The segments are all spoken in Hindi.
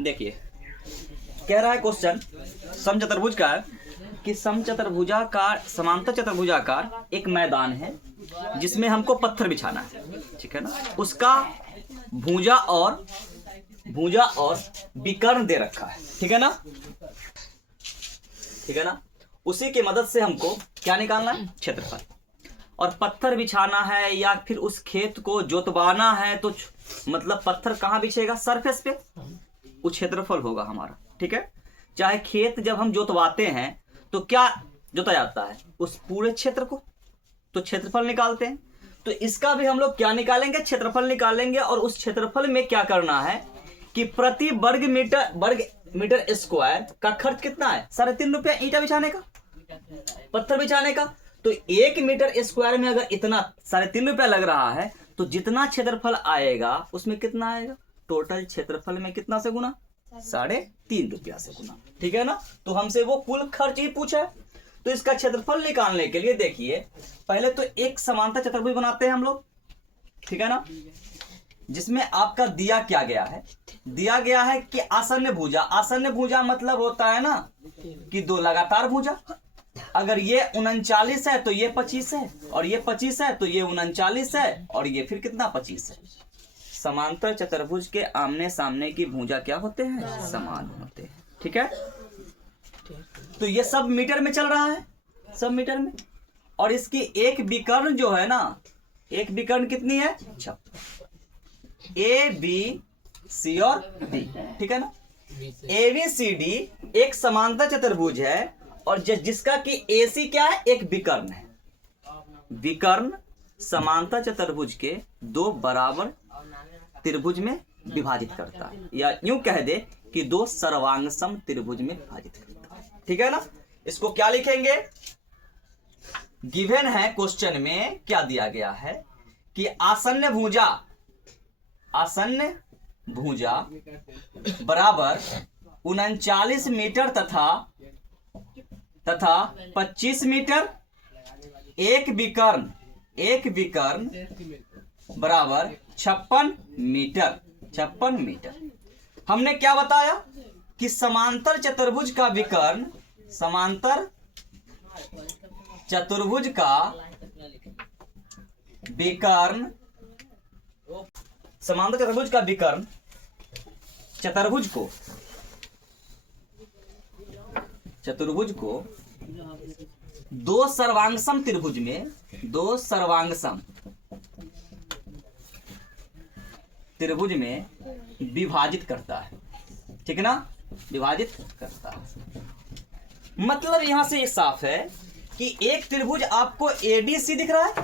देखिए कह रहा है क्वेश्चन, समचतुर्भुज का है कि समचतुर्भुजाकार समांतर चतुर्भुजाकार एक मैदान है जिसमें हमको पत्थर बिछाना है, ठीक है ना। उसका भुजा और विकर्ण दे रखा है, ठीक है ना, ठीक है ना। उसी की मदद से हमको क्या निकालना है, क्षेत्रफल। और पत्थर बिछाना है या फिर उस खेत को जोतवाना है तो मतलब पत्थर कहाँ बिछेगा, सरफेस पे, वो क्षेत्रफल होगा हमारा, ठीक है। चाहे खेत जब हम जोतवाते हैं तो क्या जोता जाता है, उस पूरे क्षेत्र को, तो क्षेत्रफल निकालते हैं। तो इसका भी हम लोग क्या निकालेंगे, क्षेत्रफल निकालेंगे। और उस क्षेत्रफल में क्या करना है कि प्रति वर्ग मीटर स्क्वायर का खर्च कितना है, 3.5 रुपया ईंटा बिछाने का, पत्थर बिछाने का। तो 1 मीटर स्क्वायर में अगर इतना 3.5 रुपया लग रहा है तो जितना क्षेत्रफल आएगा उसमें कितना आएगा, टोटल क्षेत्रफल में कितना से गुना, 3.5 रुपया से गुना, ठीक है ना। तो हमसे वो कुल खर्च ही पूछा है। तो इसका क्षेत्रफल निकालने के लिए देखिए पहले तो एक समांतर चतुर्भुज बनाते हैं हम लोग, ठीक है ना, जिसमें आपका दिया क्या गया है, दिया गया है कि आसन्न भुजा। आसन्न भुजा मतलब होता है ना कि दो लगातार भुजा। अगर ये 39 है तो ये 25 है, और ये 25 है तो ये 39 है, और ये फिर कितना 25 है। समांतर चतुर्भुज के आमने सामने की भुजा क्या होते हैं, समान होते हैं, ठीक है। तो ये सब मीटर में चल रहा है, सब मीटर में। और इसकी एक विकर्ण जो है ना, एक विकर्ण कितनी है, 56। ए बी सी और डी, ठीक है ना। ए बी सी डी एक समांतर चतुर्भुज है और जिसका कि ए सी क्या है, एक विकर्ण है। विकर्ण समांतर चतुर्भुज के दो बराबर त्रिभुज में विभाजित करता है, या यूं कह दे कि दो सर्वांगसम त्रिभुज में विभाजित करता है, ठीक है ना। इसको क्या लिखेंगे, गिवन है क्वेश्चन में क्या दिया गया है कि आसन्न भुजा बराबर 39 मीटर तथा 25 मीटर। एक विकर्ण बराबर 56 मीटर। हमने क्या बताया कि समांतर चतुर्भुज का विकर्ण, समांतर चतुर्भुज का विकर्ण चतुर्भुज को दो सर्वांगसम त्रिभुज में, दो सर्वांगसम त्रिभुज में विभाजित करता है, ठीक है ना, विभाजित करता है। मतलब यहां से ये साफ है कि एक त्रिभुज आपको एडीसी दिख रहा है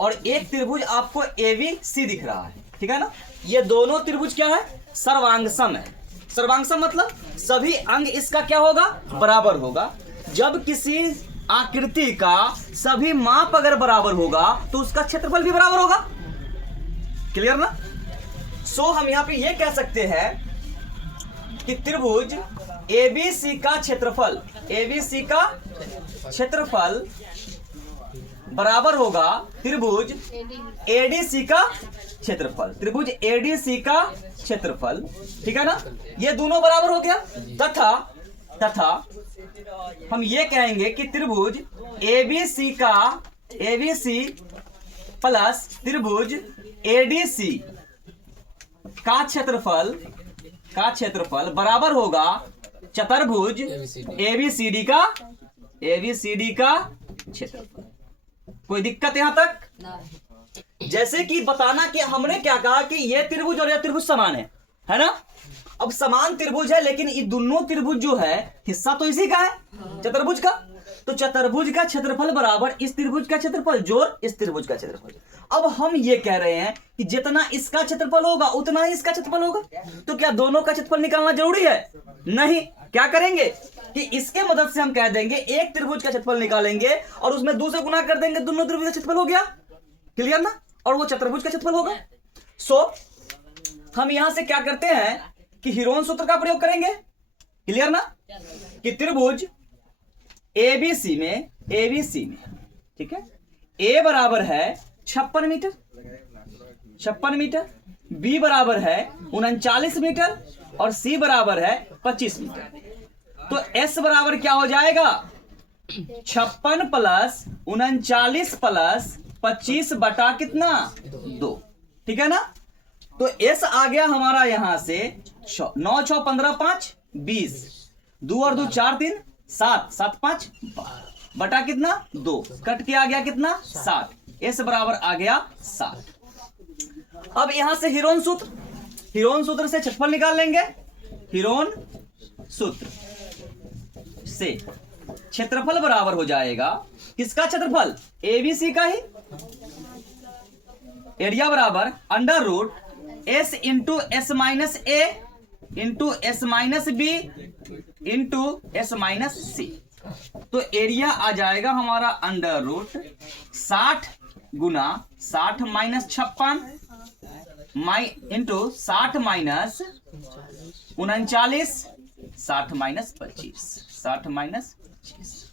और एक त्रिभुज आपको एबीसी दिख रहा है, ठीक है ना। ये दोनों त्रिभुज क्या है, सर्वांगसम है। सर्वांगसम मतलब सभी अंग इसका क्या होगा, बराबर होगा। जब किसी आकृति का सभी माप अगर बराबर होगा तो उसका क्षेत्रफल भी बराबर होगा, क्लियर ना। सो हम यहां पे ये कह सकते हैं कि त्रिभुज एबीसी का क्षेत्रफल बराबर होगा त्रिभुज एडीसी का क्षेत्रफल, ठीक है ना। ये दोनों बराबर हो गया। तथा हम ये कहेंगे कि त्रिभुज एबीसी प्लस त्रिभुज एडीसी का क्षेत्रफल बराबर होगा चतुर्भुज एबीसीडी का क्षेत्रफल। कोई दिक्कत यहां तक? जैसे कि बताना कि हमने क्या कहा कि ये त्रिभुज और यह त्रिभुज समान है ना। अब समान त्रिभुज है लेकिन ये दोनों त्रिभुज जो है हिस्सा तो इसी का है, चतुर्भुज का। तो चतुर्भुज का क्षेत्रफल बराबर इस त्रिभुज का क्षेत्रफल जोड़ इस त्रिभुज का क्षेत्रफल। अब हम ये कह रहे हैं कि जितना इसका क्षेत्रफल होगा उतना ही इसका क्षेत्रफल होगा। तो क्या दोनों का क्षेत्रफल निकालना जरूरी है? नहीं। क्या करेंगे कि इसके मदद से हम कह देंगे एक त्रिभुज का क्षेत्रफल निकालेंगे और उसमें 2 से गुना कर देंगे, दोनों त्रिभुज का क्षेत्रफल हो गया, क्लियर ना। और वो चतुर्भुज का क्षेत्रफल होगा। सो हम यहां से क्या करते हैं कि हीरोन सूत्र का प्रयोग करेंगे, क्लियर ना, कि त्रिभुज एबीसी में, ठीक है, ए बराबर है 56 मीटर, बी बराबर है 39 मीटर और C बराबर है 25 मीटर। तो S बराबर क्या हो जाएगा, 56 प्लस 39 प्लस 25 बटा कितना 2, ठीक है ना। तो S आ गया हमारा यहां से 9 6 15 5 20, 2 और 2 4 3 7, 7 5 12 बटा कितना 2, कट के आ गया कितना 7। S बराबर आ गया 7। अब यहां से हीरोन सूत्र से क्षेत्रफल निकाल लेंगे। हीरोन सूत्र से क्षेत्रफल बराबर हो जाएगा किसका क्षेत्रफल, ABC का ही। एरिया बराबर under root S into S minus A into S minus B into S minus C। तो एरिया आ जाएगा हमारा अंडर रूट 60 गुना 60 minus 56 into 60 minus 39, 60 minus 25, 60 minus 25।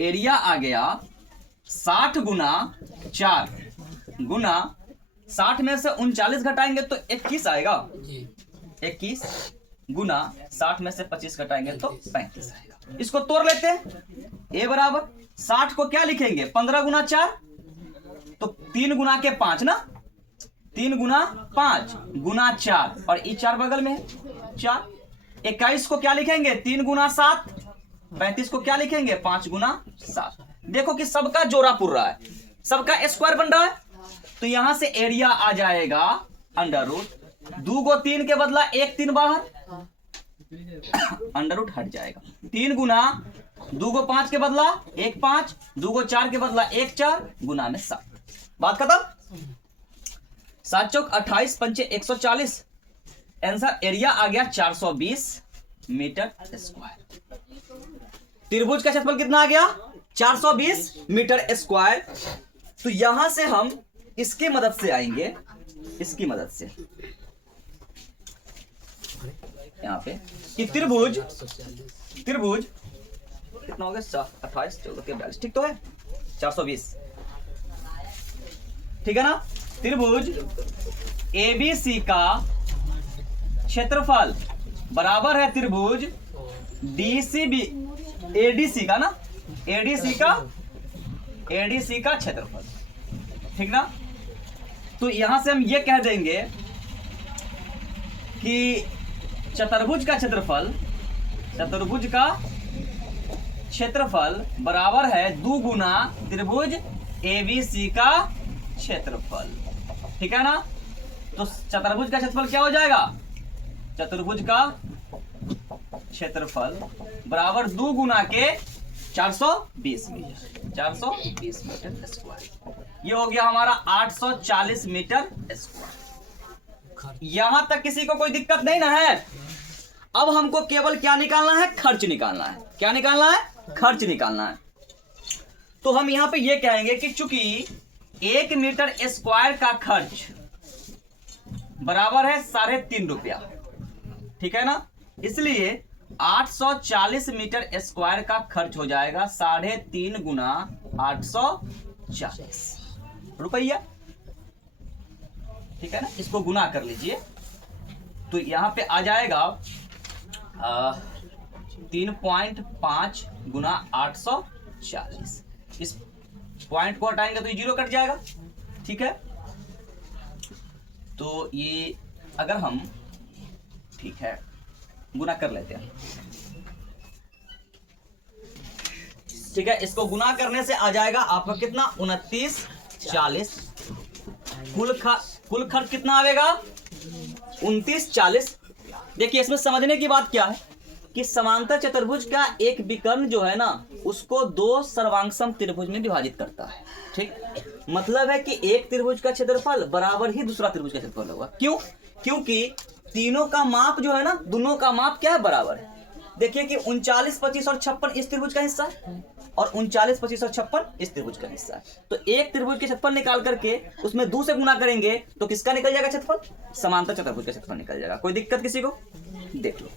Area आ गया 60 गुना 4 गुना 60 में से 39 घटाएंगे तो 21 आएगा, 21 गुना 60 में से 25 घटाएंगे तो 35 आएगा। इसको तोड़ लेते हैं। ए बराबर 60 को क्या लिखेंगे, 15 गुना 4 तो 3 गुना के 5 ना, 3 गुना 5 गुना 4 और ये 4 बगल में है 4। 21 को क्या लिखेंगे, 3 गुना 7। 35 को क्या लिखेंगे, 5 गुना 7। देखो कि सबका जोड़ा पुर रहा है, सबका स्क्वायर बन रहा है। तो यहां से एरिया आ जाएगा अंडर रूट 2 को 3 के बदला 1 3 बाहर, अंडर रूट हट जाएगा। 3 गुना 2 को 5 के बदला 1 5, 2 को 4 के बदला 1 4 गुना में 7। बात खत्म। 7 चौक 28 पंचे 140। आंसर एरिया आ गया 420 मीटर स्क्वायर। त्रिभुज का क्षेत्रफल कितना आ गया, 420 मीटर स्क्वायर। तो यहां से हम इसकी मदद से आएंगे, इसकी मदद से यहां पे कि त्रिभुज कितना हो गया, 28 14 42, ठीक तो है 420, ठीक है ना। त्रिभुज ABC का क्षेत्रफल बराबर है त्रिभुज DCB ADC का ना, ADC का क्षेत्रफल, ठीक ना। तो यहां से हम ये कह देंगे कि चतुर्भुज का क्षेत्रफल बराबर है 2 गुना त्रिभुज ABC का क्षेत्रफल, ठीक है ना। तो चतुर्भुज का क्षेत्रफल क्या हो जाएगा, चतुर्भुज का क्षेत्रफल बराबर 2 गुना के 420 मीटर, 420 मीटर स्क्वायर। ये हो गया हमारा 840 मीटर स्क्वायर। यहां तक किसी को कोई दिक्कत नहीं ना है। अब हमको केवल क्या निकालना है, खर्च निकालना है। क्या निकालना है, खर्च निकालना है। तो हम यहां पे ये कहेंगे कि चूंकि 1 मीटर स्क्वायर का खर्च बराबर है 3.5 रुपया, ठीक है ना, इसलिए 840 मीटर स्क्वायर का खर्च हो जाएगा 3.5 गुना 840 रुपया, ठीक है ना। इसको गुना कर लीजिए तो यहां पे आ जाएगा 3.5 गुना 840। इस पॉइंट को हटाएंगे तो ये 0 कट जाएगा, ठीक है। तो ये अगर हम, ठीक है, गुना कर लेते हैं, ठीक है। इसको गुना करने से आ जाएगा आपका कितना, 2940। कुल खर्च कितना आएगा, 2940। देखिए इसमें समझने की बात क्या है कि समांतर चतुर्भुज का एक विकर्ण जो है ना, उसको 2 सर्वांगसम त्रिभुज में विभाजित करता है, ठीक। मतलब है कि एक त्रिभुज का क्षेत्रफल बराबर ही दूसरा त्रिभुज का क्षेत्रफल होगा। क्यों, क्योंकि तीनों का माप जो है ना, दोनों का माप क्या है, बराबर है। देखिए कि 39 25 और 56 इस त्रिभुज का हिस्सा है और 39 25 और 56 इस त्रिभुज का हिस्सा है। तो एक त्रिभुज के क्षेत्रफल निकाल करके उसमें 2 से गुना करेंगे तो किसका निकल जाएगा क्षेत्रफल, समांतर चतुर्भुज का क्षेत्रफल निकल जाएगा। कोई दिक्कत किसी को, देख लो।